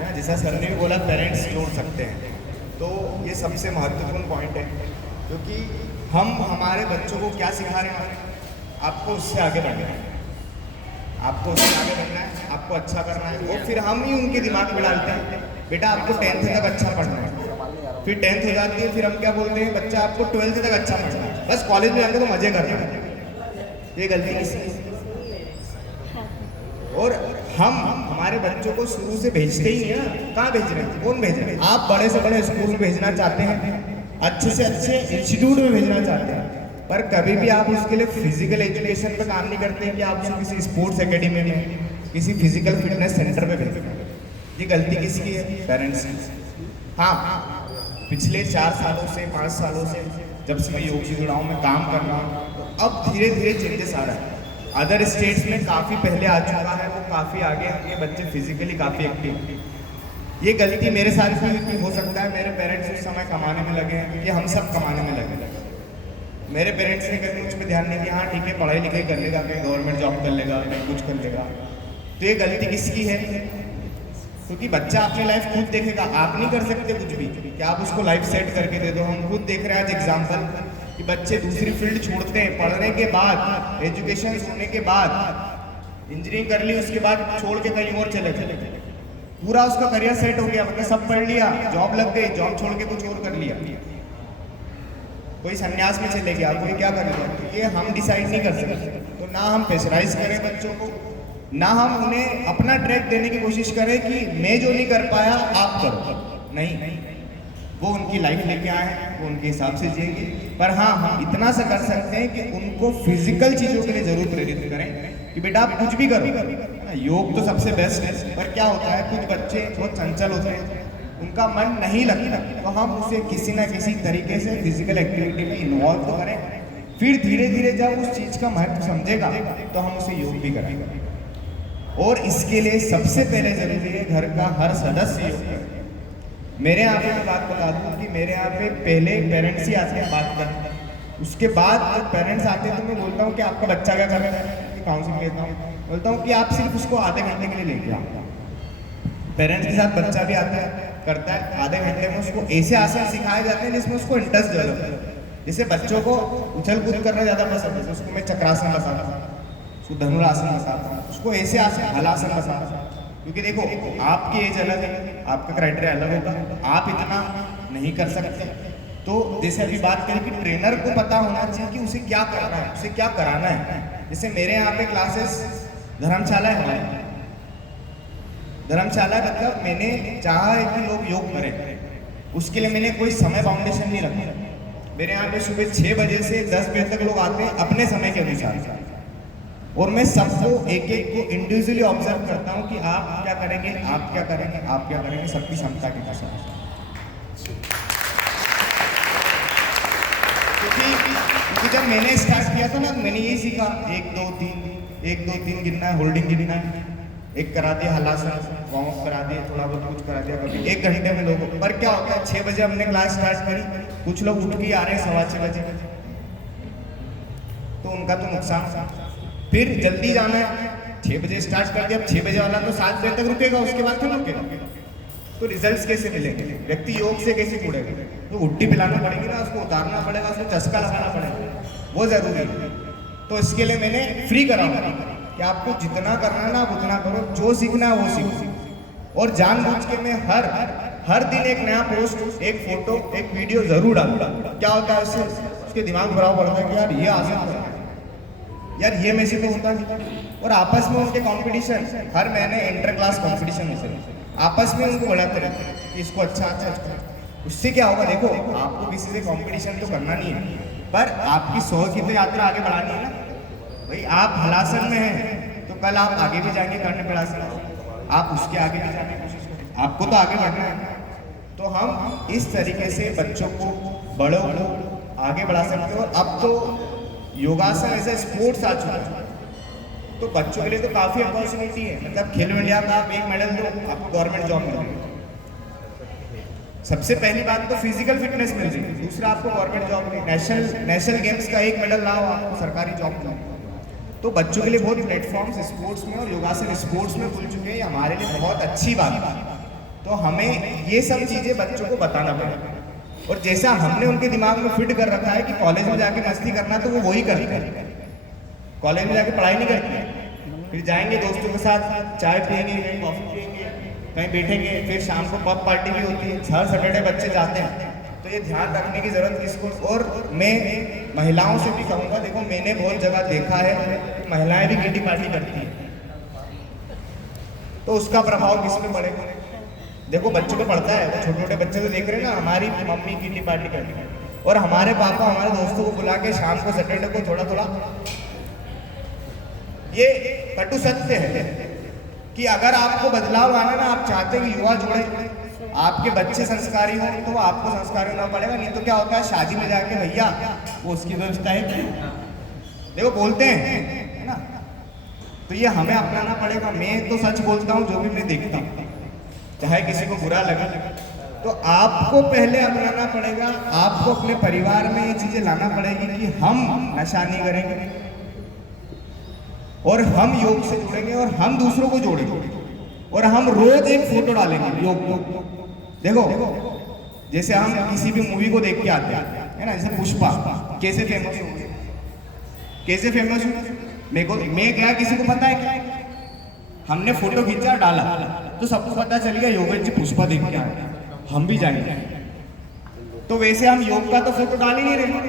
है ना। जैसा सर ने भी बोला पेरेंट्स जोड़ सकते हैं, तो ये सबसे महत्वपूर्ण पॉइंट है, क्योंकि हम हमारे बच्चों को क्या सिखा रहे हैं, आपको उससे आगे बढ़ना है, आपको उससे आगे बढ़ना है, आपको अच्छा करना है। और फिर हम ही उनके दिमाग में डालते हैं बेटा आपको 10th तक अच्छा पढ़ना है, फिर 10th हो जाती है, फिर हम क्या बोलते हैं बच्चा आपको 12th तक अच्छा पढ़ना है, बस कॉलेज में आके तो मजे करना है। ये गलती किसकी है? और हम हमारे बच्चों को शुरू से भेजते ही नहीं ना, कहाँ भेज रहे हैं, कौन भेज रहे हैं? आप बड़े से बड़े स्कूल में भेजना चाहते हैं, अच्छे से अच्छे इंस्टीट्यूट में भेजना चाहते हैं, पर कभी भी आप उसके लिए फिजिकल एजुकेशन पे काम नहीं करते कि आप उसको किसी स्पोर्ट्स एकेडमी में, किसी फिजिकल फिटनेस सेंटर पे भेजें। ये गलती किसकी है? पेरेंट्स की। हाँ, पिछले 4 सालों से 5 सालों से जब से मैं योग से जुड़ा हूँ, मैं काम कर रहा हूँ, तो अब धीरे धीरे चेंजेस आ रहा है। अदर स्टेट्स में काफ़ी पहले आ चुका है, वो काफ़ी आगे हैं, बच्चे फिजिकली काफ़ी एक्टिव हैं। ये गलती मेरे साथ भी हो सकता है, मेरे पेरेंट्स उस समय कमाने में लगे हैं, कि हम सब कमाने में लगे। मेरे पेरेंट्स ने कभी मुझ पर ध्यान नहीं दिया, हाँ ठीक है पढ़ाई लिखाई कर लेगा, कहीं गवर्नमेंट जॉब कर लेगा, कहीं कुछ कर लेगा। तो ये गलती किसकी है? क्योंकि बच्चा अपनी लाइफ खुद देखेगा, आप नहीं कर सकते कुछ भी कि आप उसको लाइफ सेट करके दे दो। हम खुद देख रहे हैं आज एग्जाम्पल कि बच्चे दूसरी फील्ड छोड़ते हैं, पढ़ने के बाद, एजुकेशन होने के बाद, इंजीनियरिंग कर ली, उसके बाद छोड़ के कहीं और चले गए, पूरा उसका करियर सेट हो गया, मतलब सब पढ़ लिया, जॉब लग गई, जॉब छोड़ के कुछ और कर लिया, कोई संन्यास में चले गया, कोई क्या कर लिया। तो ये हम डिसाइड नहीं कर सकते। तो ना हम प्रेशराइज करें बच्चों को, ना हम उन्हें अपना ट्रैक देने की कोशिश करें कि मैं जो नहीं कर पाया आप करो, नहीं, वो उनकी लाइफ लेके आए हैं, वो उनके हिसाब से जिएंगे। पर हाँ, हम इतना सा कर सकते हैं कि उनको फिजिकल चीज़ों के लिए जरूर प्रेरित करें कि बेटा आप कुछ भी करो। योग तो सबसे बेस्ट है, पर क्या होता है कुछ बच्चे बहुत चंचल होते हैं, उनका मन नहीं लगता, तो हम उसे किसी ना किसी तरीके से फिजिकल एक्टिविटी में इन्वॉल्व तो करें, फिर धीरे धीरे जब उस चीज़ का महत्व समझेगा तो हम उसे योग भी कराएंगे। और इसके लिए सबसे पहले जरूरी है घर का हर सदस्य योग करे। मेरे यहाँ पे मैं बात बता दूँ कि मेरे यहाँ पे पहले पेरेंट्स ही आते हैं बात करने, उसके बाद जब पेरेंट्स आते हैं तो मैं बोलता हूँ कि आपका बच्चा क्या कर रहा है, काउंसलिंग लेता हूँ, बोलता हूँ कि आप सिर्फ उसको आधे घंटे के लिए लेके आओ। पेरेंट्स के साथ बच्चा भी आता है, करता है, आधे घंटे में उसको ऐसे आसन सिखाए जाते हैं जिसमें उसको इंटरेस्ट डेवलप है। जैसे बच्चों को उछल कूद करना ज़्यादा पसंद है, उसको मैं चक्रासन बताता हूँ, उसको धनुरासन बताता हूँ, उसको ऐसे आसन हलासन बताता हूँ। क्योंकि देखो आपकी एज अलग है, आपका क्राइटेरिया अलग होगा, आप इतना नहीं कर सकते। तो जैसे अभी बात करें कि ट्रेनर को पता होना चाहिए कि उसे क्या करना है, उसे क्या कराना है। जैसे मेरे यहाँ पे क्लासेस धर्मशाला है, हमारे धर्मशाला, मतलब मैंने चाहा है कि लोग योग करें, उसके लिए मैंने कोई समय बाउंडेशन नहीं रखा। मेरे यहाँ पे सुबह 6 बजे से 10 बजे तक लोग आते हैं अपने समय के अनुसार, और मैं सबको एक एक को इंडिविजुअली ऑब्जर्व करता हूँ कि आप क्या करेंगे, आप क्या करेंगे, आप क्या करेंगे, सबकी क्षमता के अनुसार। क्योंकि जब मैंने स्टार्ट किया था ना, मैंने यही सीखा, 1 2 3 गिनना है, होल्डिंग गिनना है, एक करा दिया हलासन, वार्म अप करा दिया, थोड़ा बहुत कुछ करा दिया, कभी 1 घंटे में लोगों। पर क्या होता है 6 बजे हमने क्लास स्टार्ट करी, कुछ लोग उठ के आ रहे हैं 6:15 बजे, तो उनका तो नुकसान। फिर जल्दी जाना है, 6 बजे स्टार्ट कर दिया, अब 6 बजे वाला तो 7 बजे तक रुकेगा, उसके बाद क्यों रुकेगा? तो रिजल्ट्स कैसे मिलेंगे? व्यक्ति योग से कैसे जुड़ेगा? तो उल्टी पिलाना पड़ेगी ना, उसको उतारना पड़ेगा, उसको चस्का लगाना पड़ेगा, वो जरूरी है। तो इसके लिए मैंने फ्री करा कि आपको जितना करना है ना आप उतना करो, जो सीखना है वो सीखो। और जानबूझ के मैं हर दिन एक नया पोस्ट, एक फोटो, एक वीडियो जरूर डालूंगा। क्या होता है उससे? उसके दिमाग खराब पड़ता है कि यार ये आसान है, यार ये में से तो होता नहीं। और आपस में उनके कंपटीशन, हर महीने इंटर क्लास कंपटीशन होते हैं, आपस में उनको बढ़ाते रहते हैं कि इसको अच्छा अच्छा अच्छा। उससे क्या होगा? देखो आपको किसी से कंपटीशन तो करना नहीं है, पर आपकी 100 की तो यात्रा आगे बढ़ानी है ना भाई। आप हलासन में हैं तो कल आप आगे भी जाके करने पड़ासन, आप उसके आगे भी जाने की कोशिश करें, आपको तो आगे बढ़ना है। तो हम इस तरीके से बच्चों को, बड़ों को आगे बढ़ा सकते हो। अब तो योगासन एज ए स्पोर्ट्स आ चुका है, तो बच्चों के लिए तो काफ़ी अपॉर्चुनिटी है। मतलब खेलो इंडिया का आप एक मेडल दो, आपको गवर्नमेंट जॉब मिलेगी। सबसे पहली बात तो फिजिकल फिटनेस मिल रही है, दूसरा आपको गवर्नमेंट जॉब मिलेगी। नेशनल गेम्स का एक मेडल लाओ, आपको सरकारी जॉब मिलेगी। तो बच्चों के लिए बहुत प्लेटफॉर्म्स स्पोर्ट्स में और योगासन स्पोर्ट्स में खुल चुके हैं, हमारे लिए बहुत अच्छी बात है। तो हमें ये सब चीज़ें बच्चों को बताना पड़ेगा। और जैसा हमने उनके दिमाग में फिट कर रखा है कि कॉलेज में जाके मस्ती करना, तो वो वही करते हैं। कॉलेज में जाके पढ़ाई नहीं करते, फिर जाएंगे दोस्तों के साथ चाय पियेंगे, कहीं कॉफ़ी पियेंगे, कहीं बैठेंगे, फिर शाम को पब पार्टी भी होती है, हर सैटरडे बच्चे जाते हैं। तो ये ध्यान रखने की ज़रूरत किसको। और मैं महिलाओं से भी कहूँगा, देखो मैंने बहुत जगह देखा है कि महिलाएं भी किटी पार्टी करती हैं, तो उसका प्रभाव किस पे पड़ेगा। देखो बच्चों पे पड़ता है, वो छोटे छोटे बच्चे तो देख रहे हैं ना, हमारी मम्मी किटी पार्टी करती है, और हमारे पापा हमारे दोस्तों को बुला के शाम को सैटरडे को थोड़ा थोड़ा, ये कटु सत्य है कि अगर आपको बदलाव आना ना, आप चाहते हैं कि युवा जुड़े, आपके बच्चे संस्कारी हों, तो आपको संस्कारी होना पड़ेगा। नहीं तो क्या होता है, शादी में जाके भैया वो उसकी व्यवस्था है, देखो बोलते हैं, है ना। तो ये हमें अपनाना पड़ेगा। मैं तो सच बोलता हूँ, जो भी मैं देखता हूँ, चाहे किसी को बुरा लगे, तो आपको पहले अपनाना पड़ेगा। आपको अपने परिवार में ये चीजें लाना पड़ेगी कि हम नशा नहीं करेंगे, और हम योग से जुड़ेंगे, और हम दूसरों को जोड़ेंगे, और हम रोज एक फोटो डालेंगे योग। देखो जैसे हम किसी भी मूवी को देख के आते हैं, है ना, जैसे पुष्पा कैसे फेमस हुई, कैसे फेमस हुई, मैं क्या किसी को पता है क्या, हमने फोटो खींचा डाला तो सबको पता चल गया योगेश जी पुष्पा देख के आए, हम भी जाएंगे। तो वैसे हम योग का तो फोटो डाल ही नहीं रहे,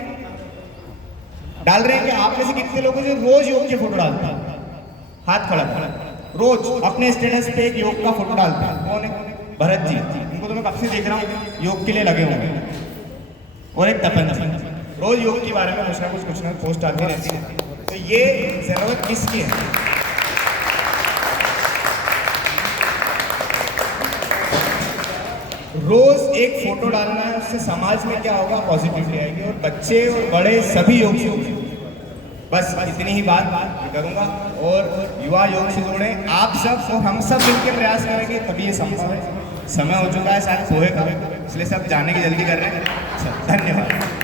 डाल रहे हैं कि आप में से कितने लोग जो रोज योग के फोटो डालते हैं, हाथ खड़ा रोज अपने स्टेटस पे एक योग का फोटो डालते हैं। कौन है? भरत जी, इनको तो मैं कब से देख रहा हूँ योग के लिए लगे हुए हैं। और एक तपन रोज योग के बारे में कुछ ना पोस्ट आती रहती है। तो ये जरूरत किसकी है? रोज एक फोटो डालना है, उससे समाज में क्या होगा, पॉजिटिविटी आएगी, और बच्चे और बड़े सभी योग से होंगे। बस इतनी ही बात करूंगा, और युवा योग से जुड़े आप सब और हम सब मिलकर प्रयास करेंगे, तभी ये संभव है। समय हो चुका है शायद सोए का, इसलिए सब जाने की जल्दी कर रहे हैं। धन्यवाद।